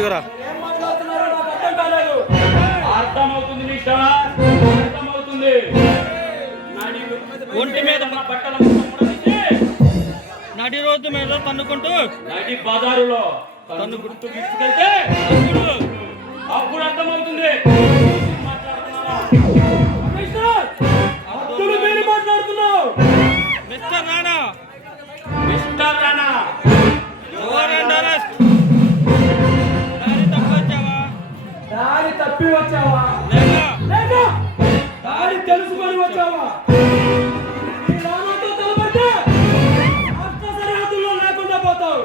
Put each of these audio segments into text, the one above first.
ఇడుగురా. అర్థమవుతుంది అర్థమవుతుంది. ఒంటి మీద బట్టల నడి రోడ్డు మీద తన్నుకుంటూ నడి బజారులో తన్ను గుర్తు తీసుకెళ్తే అప్పుడు అర్థమవుతుంది. మిస్టర్ రాణా, మిస్టర్ రాణా, దారి తప్పి వచ్చావా లేక దారి తెలుసుకొని వచ్చావా? ఈ రాణాతో తలపడితే అష్ట సరిహద్దుల్లో లేకుండా పోతావు.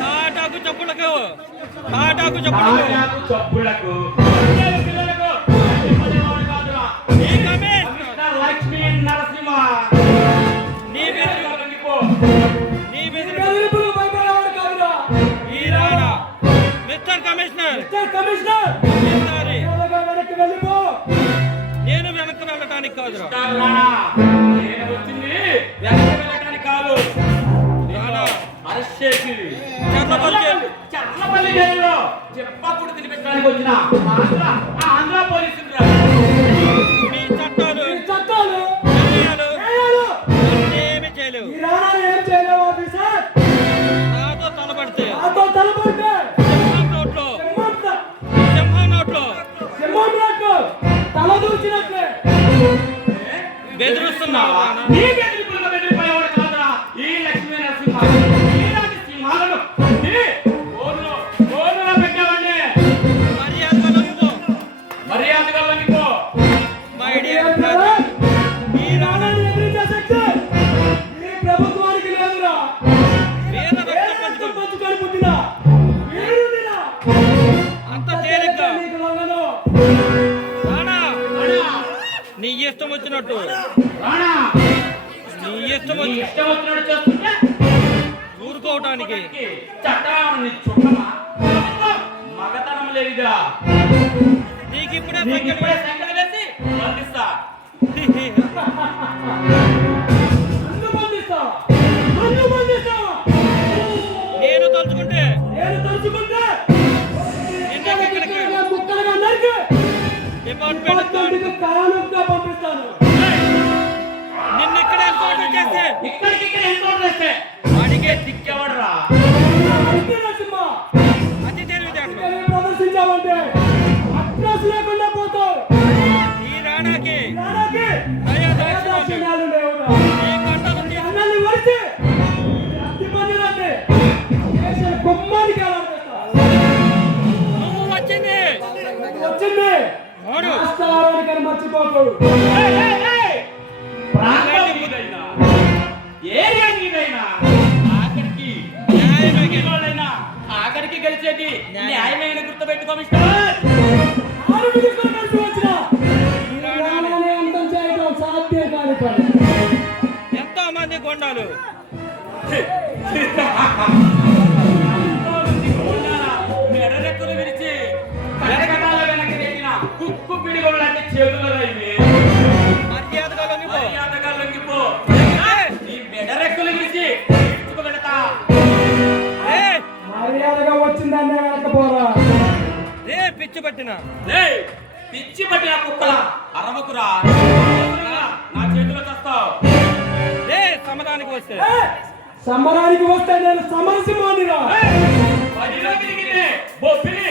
టాటాకు చెప్పులకు చప్పులకు లక్ష్మీ నరసింహ ఈ రాణా మిస్టర్ కమిషనర్ వెనక్కి వెళ్ళిపో. నేను వెనక్కి వెళ్ళటానికి కాదురా, నేను వచ్చింది వెనక్కి వెళ్ళటానికి కాదు. అరెస్ట్ చేసి చర్లపల్లి జైల్లో చెప్పప్పుడు తినిపించడానికి వచ్చిన ఆంధ్ర పోలీసులు మీ చట్టాలు ఏమి చేయలేవు. ఏం చేయలేవు ఆఫీసర్. నాతో తలపడితే సింహం నోట్లో తల దూచినట్లే బెదిరిస్తున్నావా? నీ బెదిరిపులుగా బెదిరిపోయేవాడు కాదురా ఈ లక్ష్మీ నరసింహ. ఇలాంటి సింహాలను ఫోన్లో పెట్టావండి. మర్యాదగా లొంగిపో. మై డియర్ బ్రదర్, ఈ రాణాన్ని ఎదిరించే శక్తి ఈ ప్రభుత్వానికి లేదురా. పంచుకొని పుట్టిన వీరుడిరా. అంత తేలిగ్గా నీకు లొంగను. రాణా, నీ ఇష్టం వచ్చినట్టు రాణా, నీ ఇష్టం నీ ఇష్టం వచ్చినట్టు చేస్తుంటే ఊరుకోవటానికి చట్టాన్ని చుట్టమా? మగతనం లేదుగా. నీకు ఇప్పుడే సంకలి వేసి బంధిస్తా. నన్ను బంధిస్తావా? నేను తలుచుకుంటే ముక్కలుగా నరికి డిపార్ట్మెంట్ కానుగా పంపిస్తాను. నిన్ను ఇక్కడ ఎన్కౌంటర్ చేస్తే ఇక్కడికిక్కడ ఎన్కౌంటర్ చేస్తే వాడికే దిక్కేవాడురా. అతి తెలివితేటలు. ప్రదర్శించావంటే అడ్రస్ లేకుండా పోతావు. ఈ రాణాకి దాక్షిణ్యాలు లేవురా. ఈ కంటలు అన్నల్ని వరిచి అతిపందిరాన్ని దేశం గుమ్మానికి అలాడేస్తావు. నువ్వు వచ్చింది రాష్ట్రానికి మర్చిపోకు. ప్రాంతం మీదైనా ఏరియా మీదైనా ఆఖరికి గెలిచేది న్యాయమైన గుర్తుపెట్టుకో మిస్టర్. కలిసి వచ్చిన అంతం చేయడం సాధ్యం కాని పని. ఎంతో మంది కొండాలు మెడరెక్కులు విరిచి వెనకటాల వెనక్కి నెట్టిన కుక్కు పిడిగోళ్ళంటే చేతులలో ఇవి. మర్యాదగా లొంగిపో. ఈ మెడరెక్కులు విరిచి ఇచ్చుకు పెడతా. మర్యాదగా వచ్చిందన్నే వెనకపోరా. పిచ్చి పట్టిన పిచ్చి పట్టిన కుక్కల అరవకురా. నా చేతిలో చేస్తావు. సమరానికి వస్తే నేను సమరసింహానిరా. బొబ్బిలి